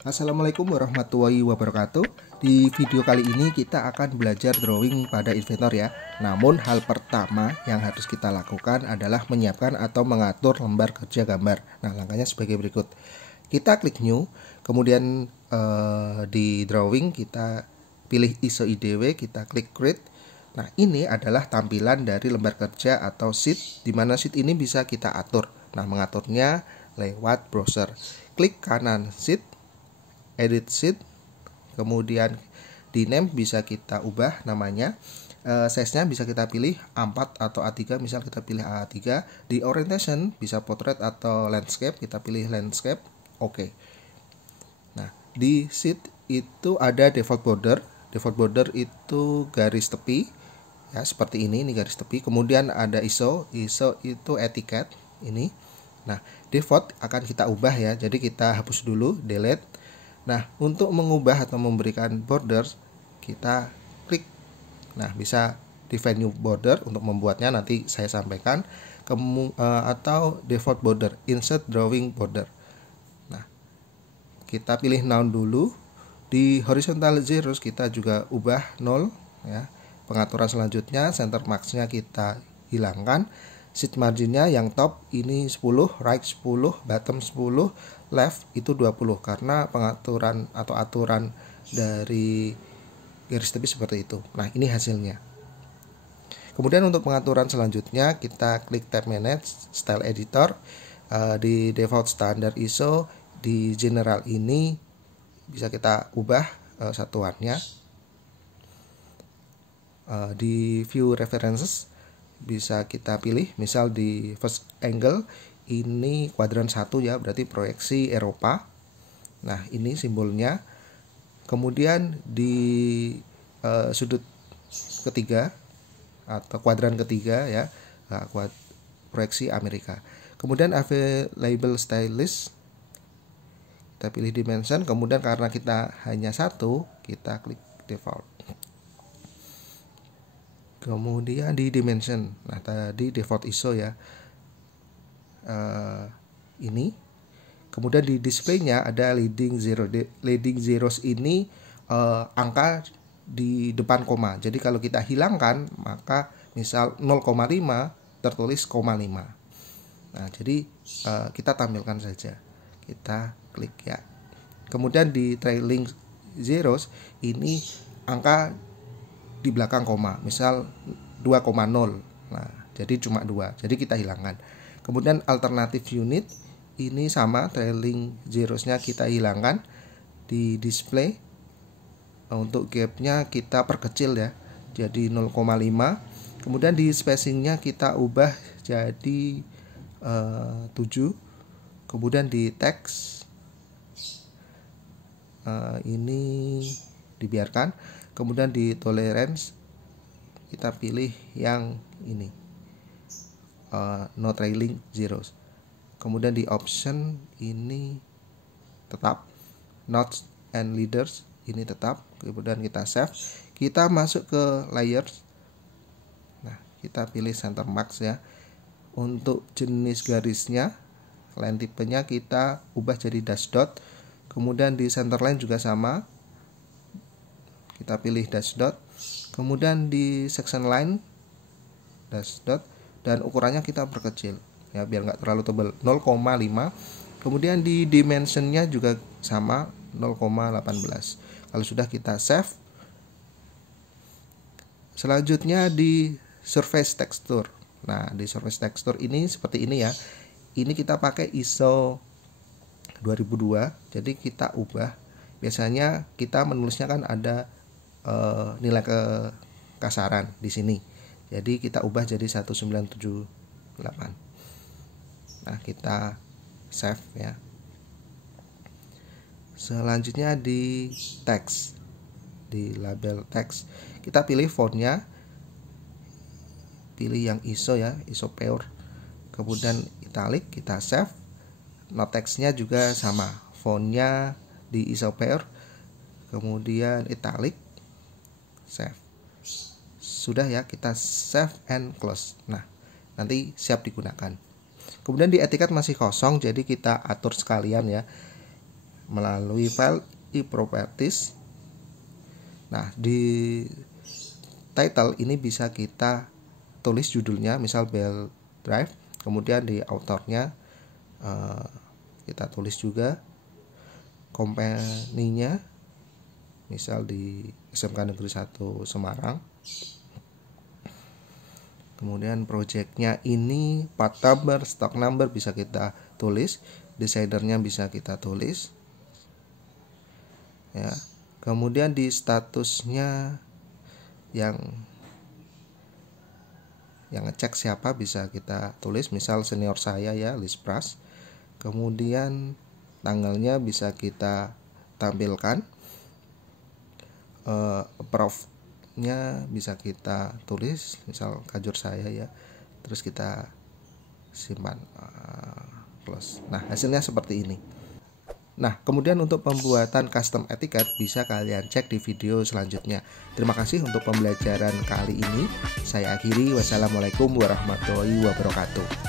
Assalamualaikum warahmatullahi wabarakatuh. Di video kali ini kita akan belajar drawing pada Inventor ya. Namun hal pertama yang harus kita lakukan adalah menyiapkan atau mengatur lembar kerja gambar. Nah, langkahnya sebagai berikut. Kita klik new, kemudian di drawing kita pilih ISO IDW, kita klik create. Nah, ini adalah tampilan dari lembar kerja atau sheet, di mana sheet ini bisa kita atur. Nah, mengaturnya lewat browser. Klik kanan sheet, edit sheet, kemudian di name bisa kita ubah namanya, size-nya bisa kita pilih A4 atau A3, misal kita pilih A3. Di orientation bisa portrait atau landscape, kita pilih landscape. Oke. Nah, di sheet itu ada default border. Default border itu garis tepi ya, seperti ini garis tepi. Kemudian ada ISO itu etiket ini. Nah, default akan kita ubah ya, jadi kita hapus dulu, delete. Nah, untuk mengubah atau memberikan border, kita klik. Nah, bisa define new border, untuk membuatnya nanti saya sampaikan. Atau default border, insert drawing border. Nah, kita pilih none dulu. Di horizontal zeros kita juga ubah 0 ya. Pengaturan selanjutnya, center marks-nya kita hilangkan. Sheet margin-nya yang top ini 10, right 10, bottom 10, left itu 20, karena pengaturan atau aturan dari garis tepi seperti itu. Nah, ini hasilnya. Kemudian untuk pengaturan selanjutnya kita klik tab manage style editor. Di default standar ISO, di general ini bisa kita ubah satuannya. Di view references bisa kita pilih, misal di first angle ini kuadran 1 ya, berarti proyeksi Eropa. Nah, ini simbolnya. Kemudian di sudut ketiga atau kuadran ketiga ya, proyeksi Amerika. Kemudian available stylist, kita pilih dimension. Kemudian karena kita hanya satu, kita klik default. Kemudian di dimension, nah tadi default ISO ya, ini. Kemudian di displaynya ada leading zero. Leading zeros ini angka di depan koma. Jadi kalau kita hilangkan, maka misal 0,5 tertulis 0,5. Nah, jadi kita tampilkan saja. Kita klik ya. Kemudian di trailing zeros ini angka di belakang koma, misal 2,0. Nah, jadi cuma 2. Jadi kita hilangkan. Kemudian alternative unit ini sama, trailing zeros-nya kita hilangkan. Di display untuk gap-nya kita perkecil ya, jadi 0,5. Kemudian di spacing-nya kita ubah jadi 7. Kemudian di text ini dibiarkan. Kemudian di tolerance kita pilih yang ini, no trailing zeros. Kemudian di option ini tetap, notes and leaders ini tetap. Kemudian kita save, kita masuk ke layers. Nah, kita pilih center marks ya. Untuk jenis garisnya, line tipenya kita ubah jadi dash dot. Kemudian di center line juga sama, kita pilih dash dot. Kemudian di section line dash dot, dan ukurannya kita perkecil ya, biar nggak terlalu tebal, 0,5. Kemudian di dimensionnya juga sama, 0,18. Kalau sudah, kita save. Selanjutnya di surface texture. Nah, di surface texture ini seperti ini ya. Ini kita pakai ISO 2002. Jadi kita ubah. Biasanya kita menulisnya kan ada nilai kekasaran di sini. Jadi kita ubah jadi 1978. Nah, kita save ya. Selanjutnya di text, di label text, kita pilih fontnya, pilih yang ISO ya, ISO pure. Kemudian italic, kita save. Note text-nya juga sama, fontnya di ISO pure. Kemudian italic, save. Sudah ya, kita save and close. Nah, nanti siap digunakan. Kemudian di etiket masih kosong, jadi kita atur sekalian ya. melalui file e-properties. Nah, di title ini bisa kita tulis judulnya, misal Bell Drive. Kemudian di authornya kita tulis juga company-nya, misal di SMK Negeri 1 Semarang. Kemudian projectnya ini part number, stock number bisa kita tulis, desainernya bisa kita tulis ya. Kemudian di statusnya yang ngecek siapa bisa kita tulis, misal senior saya ya, list price. Kemudian tanggalnya bisa kita tampilkan, approve-nya bisa kita tulis, misal kajur saya ya, terus kita simpan, close. Nah, hasilnya seperti ini. Nah, kemudian untuk pembuatan custom etiket bisa kalian cek di video selanjutnya. Terima kasih untuk pembelajaran kali ini. Saya akhiri. Wassalamualaikum warahmatullahi wabarakatuh.